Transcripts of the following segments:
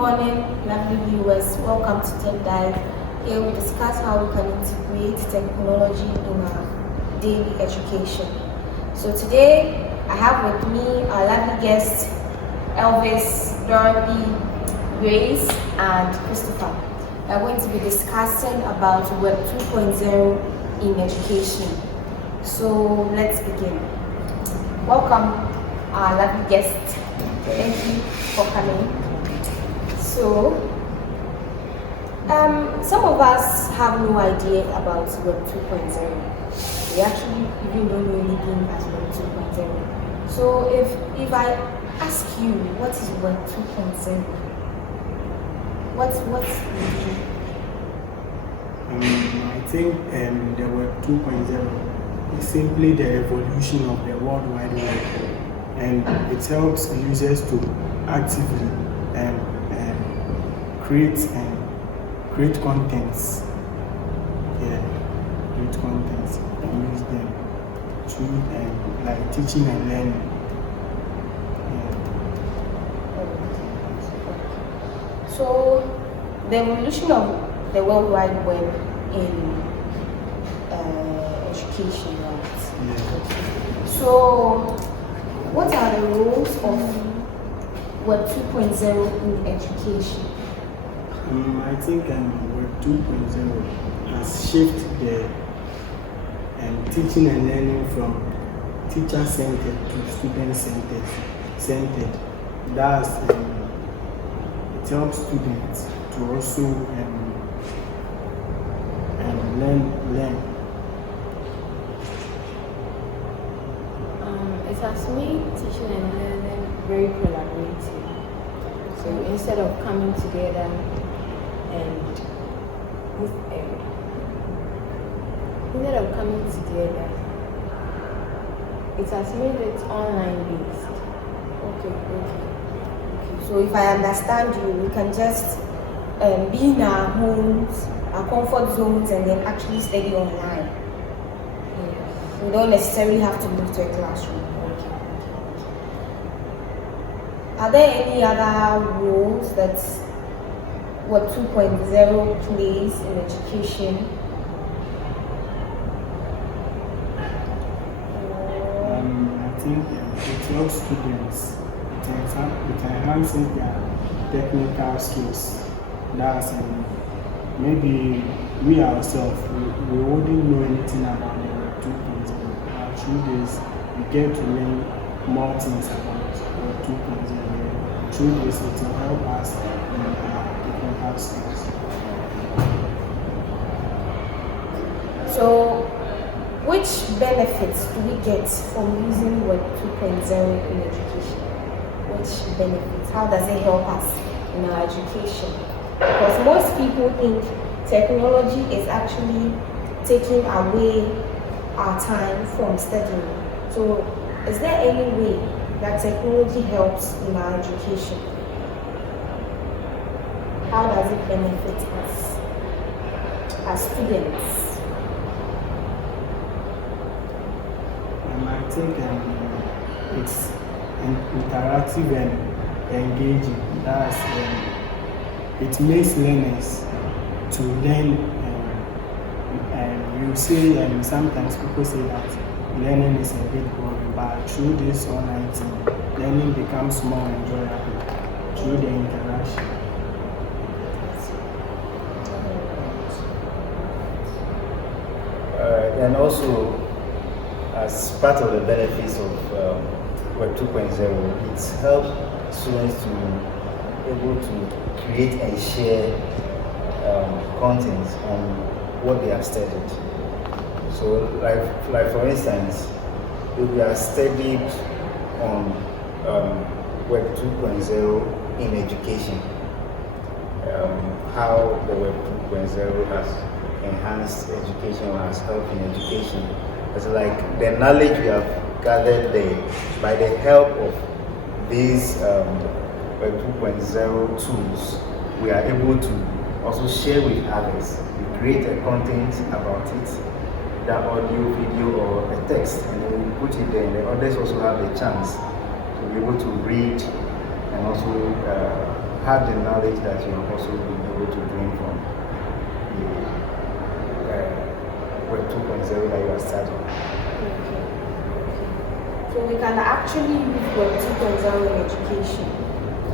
morning, lovely viewers. Welcome to Tech Dive. Here we discuss how we can integrate technology in our daily education. So today I have with me our lovely guests, Elvis, Dorothy, Grace, and Christopher. We are going to be discussing about Web 2.0 in education. So let's begin. Welcome, our lovely guests. Thank you for coming. So, some of us have no idea about Web 2.0. We actually even don't know anything as Web 2.0. So, if I ask you, what is Web 2.0? What's I think the Web 2.0 is simply the evolution of the World Wide Web, and it helps users to actively create contents. Create contents and use them through like teaching and learning. So, the evolution of the World Wide Web in education, right? Yeah. So, what are the roles of Web 2.0 in education? I think Web 2.0 has shifted the teaching and learning from teacher-centered to student-centered. Thus, it helps students to also learn. It has made teaching and learning very collaborative. So instead of coming together it has made it online based. Okay. So if I understand you, we can just be in our homes, our comfort zones, and then actually study online. Yes. We don't necessarily have to move to a classroom. Are there any other roles that Web 2.0 plays in education? I think it helps students. It enhances their technical skills. That's maybe we ourselves we wouldn't know anything about the Web 2.0. Through this, we get to learn more things about Web 2.0. Through this, it will help us in our technical skills. So, which benefits do we get from using Web 2.0 in education? Which benefits? How does it help us in our education? Because most people think technology is actually taking away our time from studying. So, is there any way that technology helps in our education? How does it benefit us as students? I think it's interactive and engaging. That's it makes learners to learn. You say sometimes people say that learning is a bit boring, but through this online thing, learning becomes more enjoyable through the interaction. And also, as part of the benefits of Web 2.0, it's helped students to be able to create and share content on what they have studied. So, like for instance, if we are studied on Web 2.0 in education, how the Web 2.0 has enhanced education or has helped in education. It's like the knowledge we have gathered there, by the help of these Web 2.0 tools, we are able to also share with others. We create a content about it, that audio, video, or a text, and then we put it there, and the others also have the chance to be able to read and also have the knowledge that you have also been able to gain from the Web 2.0 that you are starting. Okay. So we can actually use Web 2.0 in education,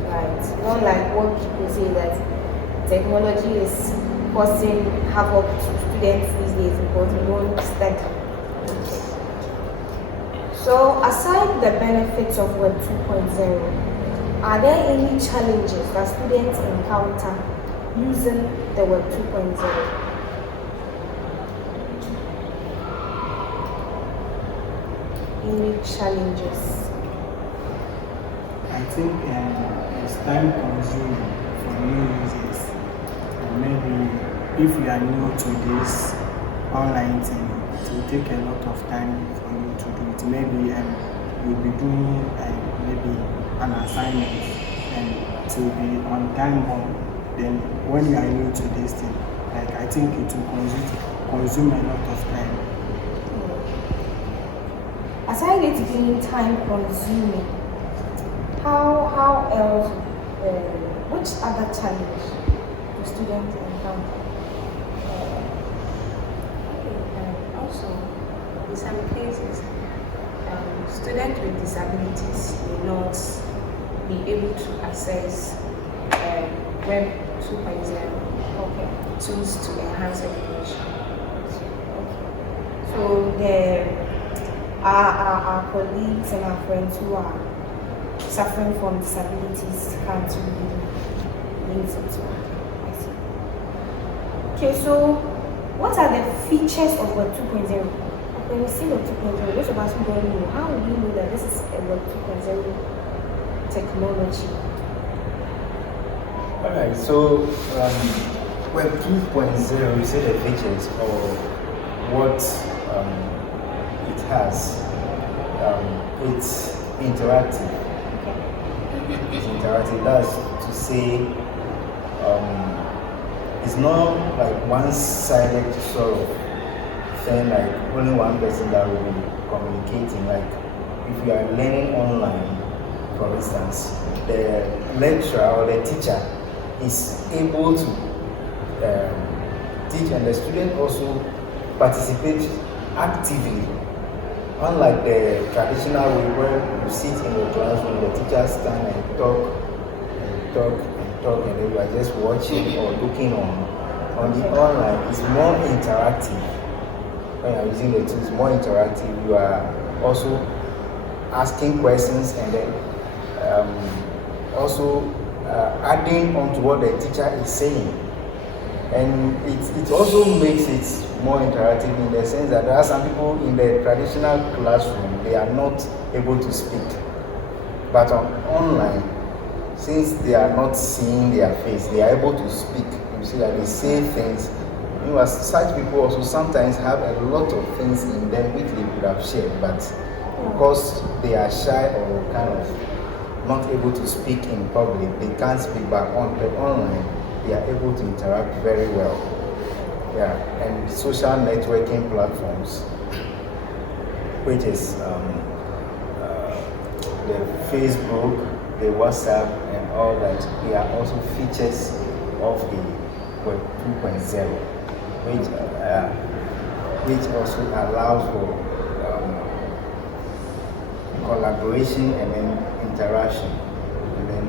right? Not like what people say that technology is causing havoc to students these days because we don't study. So aside the benefits of Web 2.0, are there any challenges that students encounter using the Web 2.0? Any challenges? I think it's time consuming for new users. And maybe if you are new to this online thing, it will take a lot of time for you to do it. Maybe you'll be doing maybe an assignment and to be on time bomb. Then when you are new to this thing, like I think it will consume a lot of time. Aside it being time consuming, how else, which other challenge do students encounter? Also, in some cases, students with disabilities may not be able to access Web 2.0 tools to enhance education. So there are our colleagues and our friends who are suffering from disabilities can't really use it. I see. Okay, so what are the features of Web 2.0? When we see Web 2.0, those of us who don't know, how will you know that this is a Web 2.0 technology? Alright, so Web 2.0, you say the features or what it has. It's interactive. Okay. It's interactive. That's to say, it's not like one-sided sort of thing, like only one person that will be communicating. Like if you are learning online, for instance, the lecturer or the teacher is able to teach, and the student also participates actively. Unlike the traditional way where you sit in your classroom, the teacher stand and talk and talk and talk, and then you are just watching or looking on. On the online, it's more interactive. When you are using the tools, more interactive. You are also asking questions and then also adding on to what the teacher is saying. And it also makes it more interactive in the sense that there are some people in the traditional classroom, they are not able to speak. But on online, since they are not seeing their face, they are able to speak. You see that they say things. You know, as such people also sometimes have a lot of things in them which they could have shared, but because they are shy or kind of not able to speak in public, they can't speak back on the online. They are able to interact very well. Yeah, and social networking platforms, which is the Facebook, the WhatsApp, and all that, they are also features of the Web 2.0, which also allows for collaboration and then interaction, and then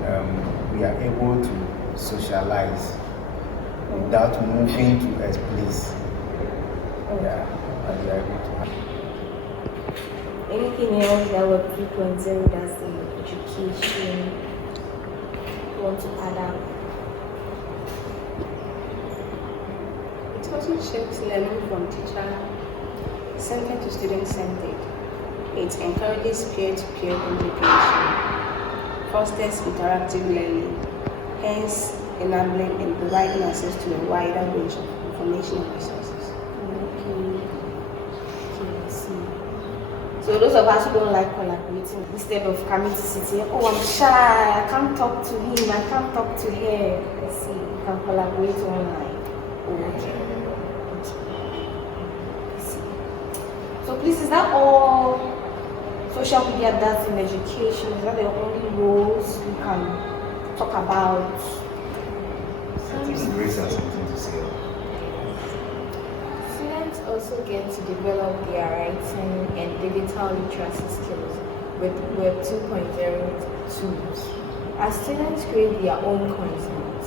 we are able to socialize without moving to a place. Yeah, and we are able to. Anything else that Web 3.0 does in education you want to add up? It also shifts learning from teacher-centered to student-centered. It encourages peer-to-peer communication, fosters interactive learning, hence enabling and providing access to a wider range of information and resources. Okay, I see. So those of us who don't like collaborating, instead of coming to say, oh, I'm shy, I can't talk to him, I can't talk to her. I see, you can collaborate online. Okay. I see. So please, is that all social media does in education? Is that the only roles you can talk about I think Grace has something to say. Students also get to develop their writing and digital literacy skills with Web 2.0 tools. As students create their own content,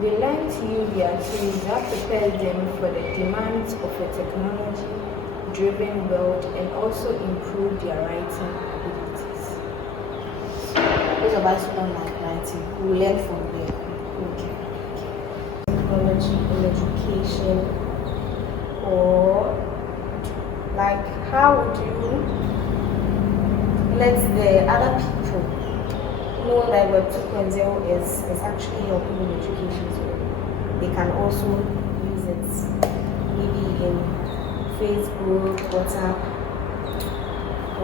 they learn to use their tools that prepare them for the demands of a technology-driven world and also improve their writing abilities. those of us who don't like writing, we learn from them. Okay. Technology in education, or like how would you let the other people know that Web 2.0 is actually helping in education, so they can also use it maybe in Facebook, WhatsApp?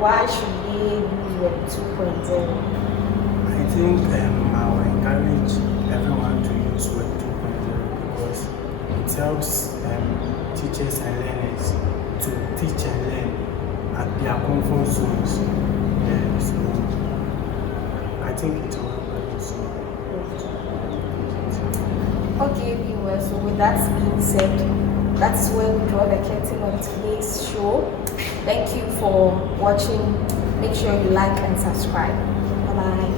Why should they use Web 2.0? I think I will encourage everyone to use Web 2.0 because it helps teachers and learners to teach and learn at their comfort zones. So I think it will help us. Okay, viewers, so with that being said, that's where we draw the curtain on today's show. Thank you for watching. Make sure you like and subscribe. Bye bye.